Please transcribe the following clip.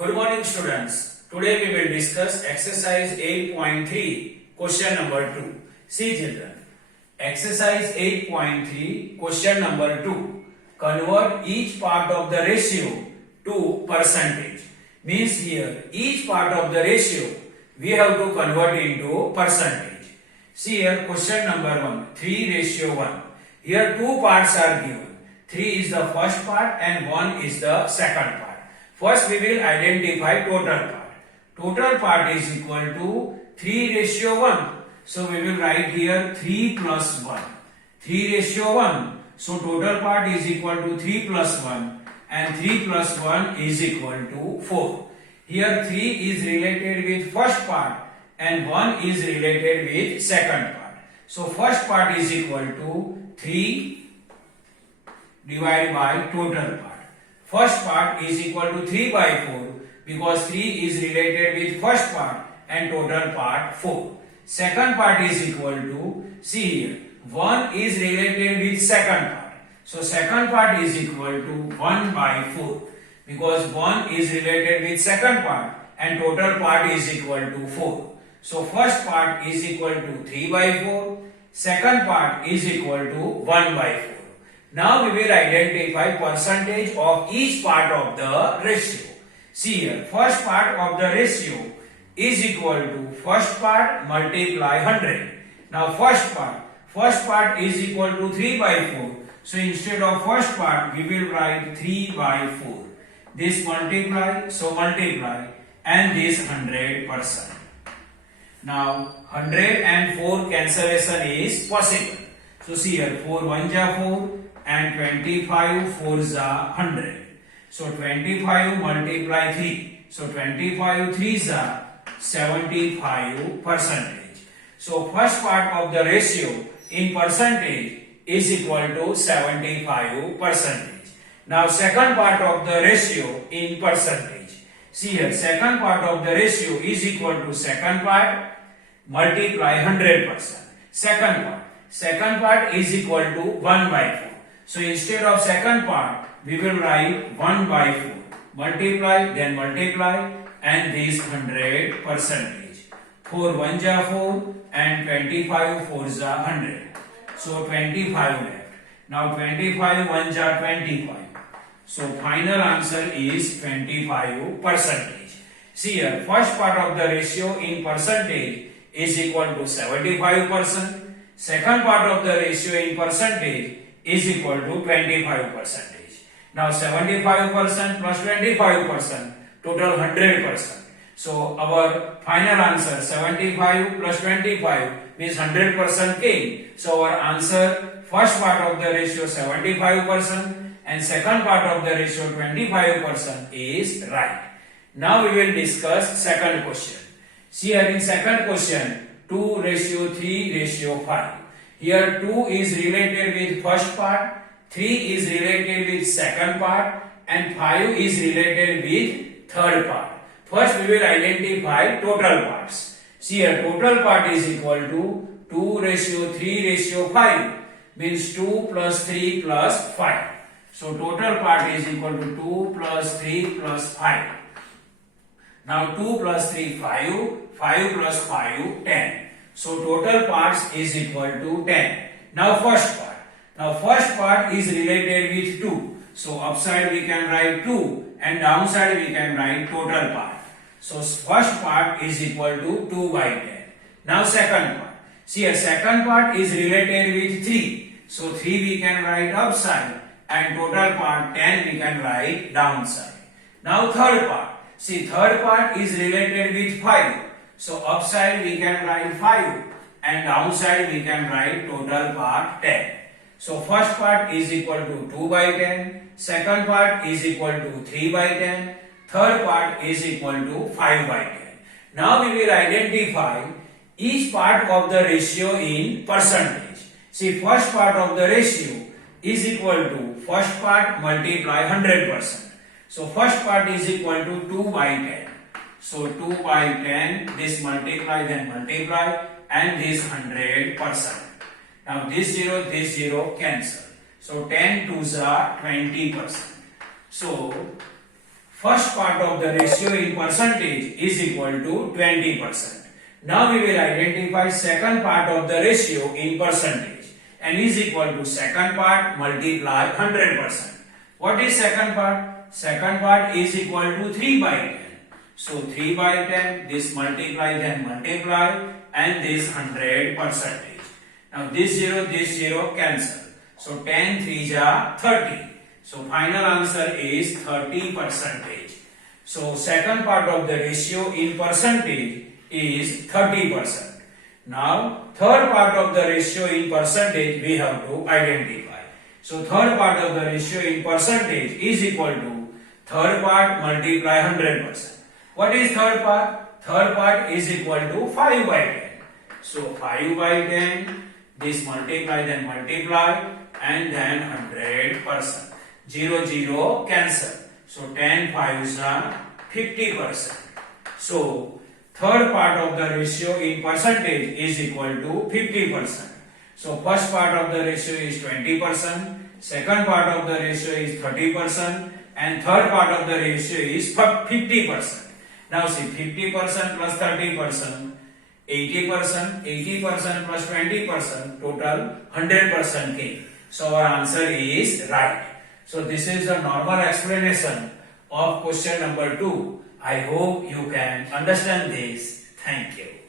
Good morning students. Today we will discuss exercise 8.3 question number 2. See children. Exercise 8.3 question number 2. Convert each part of the ratio to percentage. Means here each part of the ratio we have to convert into percentage. See here question number 1. 3:1. Here two parts are given. 3 is the first part and 1 is the second part. First we will identify total part. Total part is equal to 3:1. So we will write here 3 plus 1. 3:1. So total part is equal to 3 plus 1 and 3 plus 1 is equal to 4. Here 3 is related with first part and 1 is related with second part. So first part is equal to 3 divided by total part. First part is equal to 3 by 4 because 3 is related with first part and total part 4. Second part is equal to, see here, 1 is related with second part. So second part is equal to 1 by 4 because 1 is related with second part and total part is equal to 4. So first part is equal to 3 by 4. Second part is equal to 1 by 4. Now we will identify percentage of each part of the ratio. See here, first part of the ratio is equal to first part multiply 100. Now first part is equal to 3 by 4. So instead of first part we will write 3 by 4. This multiply, so multiply and this 100%. Now 100 and 4 cancellation is possible. So see here, 4 1 ja 4 and 25 4s are 100. So 25 multiply 3. So 25 3s are 75 percentage. So first part of the ratio in percentage is equal to 75 percentage. Now second part of the ratio in percentage. See here, second part of the ratio is equal to second part multiply 100%. Second part is equal to 1 by 4. So instead of second part, we will write 1 by 4. Multiply, then multiply, and this 100 percentage. 4 1 ja 4 and 25 4s are 100. So 25 left. Now 25 1 ja 25. So final answer is 25 percentage. See here, first part of the ratio in percentage is equal to 75%. Second part of the ratio in percentage is equal to 25%. Now 75% plus 25%, total 100%. So our final answer 75 plus 25 means 100% came. So our answer, first part of the ratio 75% and second part of the ratio 25% is right. Now we will discuss second question. See here in second question 2:3:5. Here 2 is related with first part, 3 is related with second part and 5 is related with third part. First we will identify total parts. See here total part is equal to 2:3:5 means 2 plus 3 plus 5. So total part is equal to 2 plus 3 plus 5. Now 2 plus 3 5, 5 plus 5 10. So total parts is equal to 10. Now first part. Now first part is related with 2. So upside we can write 2 and downside we can write total part. So first part is equal to 2 by 10. Now second part. See here second part is related with 3. So 3 we can write upside and total part 10 we can write downside. Now third part. See third part is related with 5. So upside we can write 5 and downside we can write total part 10. So first part is equal to 2 by 10, second part is equal to 3 by 10, third part is equal to 5 by 10. Now we will identify each part of the ratio in percentage. See first part of the ratio is equal to first part multiply 100%. So first part is equal to 2 by 10. So 2 by 10, this multiply, then multiply, and this 100%. Now this 0 cancel. So 10 2s are 20%. So first part of the ratio in percentage is equal to 20%. Now we will identify second part of the ratio in percentage and is equal to second part multiply 100%. What is second part? Second part is equal to 3 by 10. So 3 by 10, this multiply then multiply and this 100%. Now this 0 cancel. So 10 3s are 30. So final answer is 30%. So second part of the ratio in percentage is 30%. Now third part of the ratio in percentage we have to identify. So third part of the ratio in percentage is equal to third part multiply 100%. What is third part? Third part is equal to 5 by 10. So 5 by 10, this multiply then multiply and then 100%. 0 cancel. So 10 5s are 50%. So third part of the ratio in percentage is equal to 50%. So first part of the ratio is 20%, second part of the ratio is 30%, and third part of the ratio is 50%. Now see 50% plus 30%, 80%, 80% plus 20%, total 100% came. So our answer is right. So this is the normal explanation of question number 2. I hope you can understand this. Thank you.